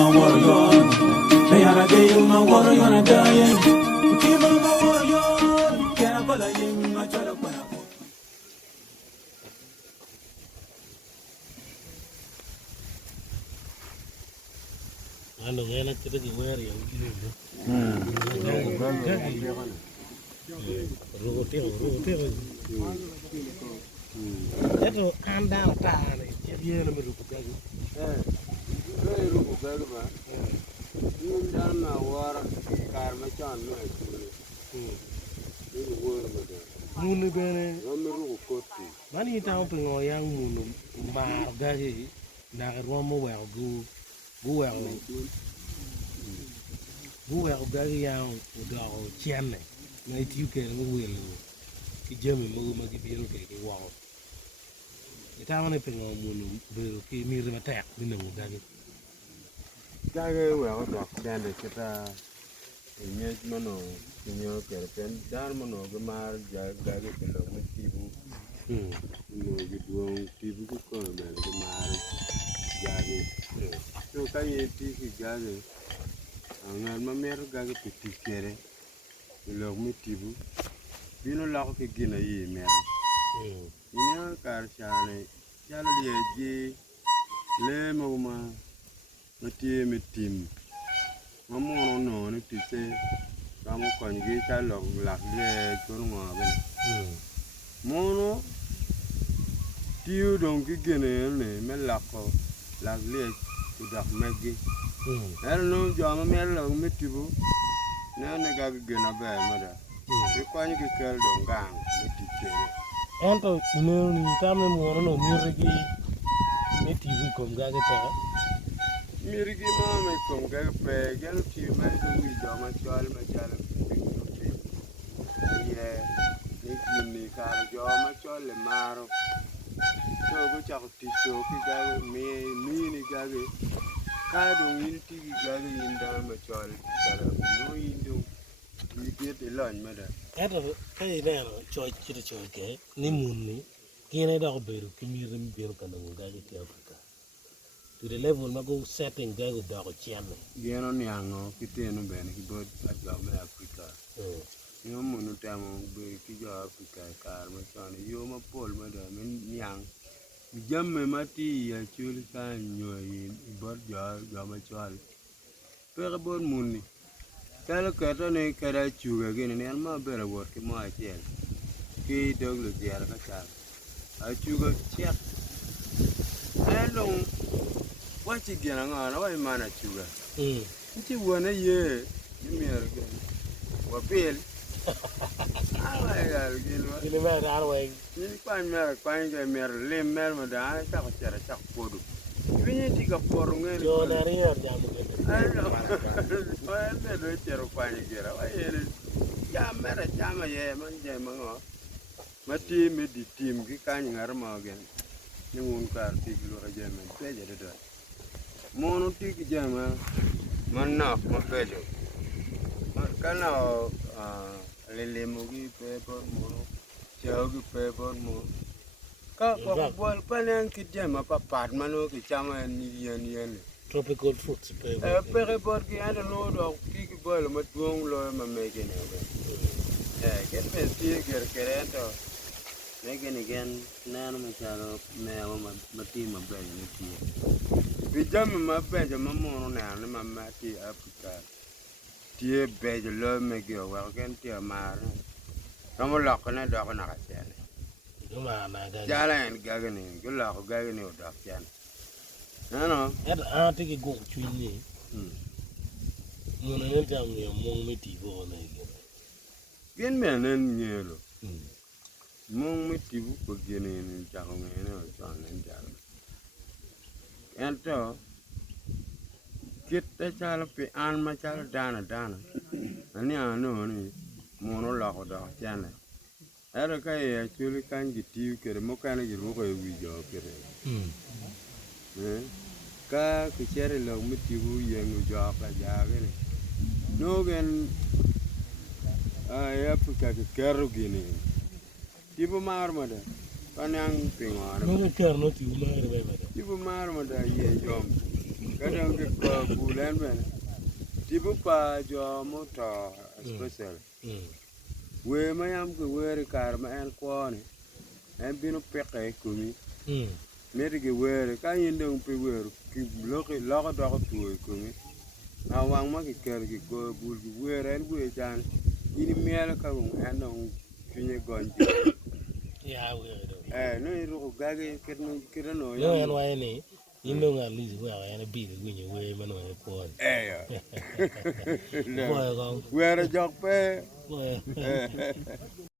my warrior. They are a day of my warrior and a dying. Keep on my warrior. Can I follow him? I try to find out. Ano ngena kita di wari yang ini. Rote. Itu andang tane, dia nama rupa gagu. Rupa gagu ba. Ini dalam war kar macam ni. Ini war macam. Munu bene. Kami rupa koti. Mani tahu pengoyang munu mar gagu. Nak ruam mau gu gagu yang udah cian ni. Na itu ke ngwel. Kijami mau magi biru ke wow. Kita mana pengen munu beru ki mirip matak bina gagu. Gagu war dok dan kita ini mana ini kerpen dan mana gemar gagu kalau mestibu. Mau gitu tibu tu kau mana gemar gagu. Tu kaya tibu gagu. Angan mamer gagu tipu kere. Kalau mestibu. Bino lako ke gina yi mer. Ini kar chane chalo lieji le maguma mati metim. Mamono no ni tise kamu kongi chalo lak le kurunga ben. Mono tiu dong ke gina ne me lako lak le kudak megi. No jama mer lo metibu. Na ne ga gina ba mada. Kwani ke kel dong gang metikere. Ento ni tamne mo no mirigi metibu kom gagu ta. Mirigi mama kom gagu pe gelu ti ma wi do ma chal. Ye ni kar jo ma chal le maro. So go chak ti so ki gagu ni gagu. Ka dong yin ti gagu yin da ma chal. No yin do. Dia telan mana? Ada kai dah coy ke ni muni kini dah beru kimirim beru kanang gaji ke Afrika. To the level mago setting gaji dah cian. Dia no niango kita no ben kita agak me Afrika. Yo munu tamu beru kita Afrika kar macam ni yo ma pol mana men niang. Jam me mati ya curi kan nyoi bor jauh macam. Perbon muni. Kalau kata ni kada juga gini ni alma berawat ke mai cian, ke doglu ciar kacang, juga ciak. Elong, wajib gina ngana, wajib mana juga. Ini wana ye, ini mereka, wapil. Awal gila. Ini mereka arweng. Ini pan mereka lem mereka dah, tak cara tak bodoh. Ini tiga porungan. Jo dari jamu gitu. Ayo, mana dua cara pani kira, wah ya merah jama ye, manja mango, mati di tim kita ngar mau gen, nungun kar tiklu aja men, peja dah. Mono tik jama, mana ma peja. Kalau lele mugi paper mono, jauh gi paper mono. Kau buat panen kita jama papat mano kita jama ni. Tropical fruits. Peribot ki ada no do ki bol mat gong lo ma mege ne be. Get me ti ger kerento. Mege ne gen na no machalo me ma ti ma be ni ti. Bijam ma be ma mo na ne ma ma ti Afrika. Ti be je lo mege wa gen ti ma. Kamu lok ne do ko na ka chen. Cuma naga. Jalan ga ne, ko lok ga ne do chen. No. Ada anti ke gong cuy ni. Muna yang jam ni mong meti bo na ike. Gen menen nyelo. Mong meti bu ko gene ni chako ngene o chan nen jalo. Ento kita chala pe an ma chala dana. Ani ano ni mono la ko da chana. Era kai ya chuli kan gitu kere mo kan gi ru ko wi jo kere. Ka kecere lo metibu yang ujak aja gini. Nogen ya punya keru gini. Tibu mar mada, kan yang pengar. Nogen keru tibu mar Tibu mar mada ye jom. kadang ke bulan men tibu pa jo motor special we mayam ke we kar ma en kwone en bino peke kumi meri ke we ka yindong pe we ki loke loke do tu kumi na wang ma ke ker ki go bul ki we en we jan ini miel ka un en pinye gonji ya we do no iru gage kirno no en wa ni ino nga lose we en bi the win we man we ko yeah boy go we jok pe boy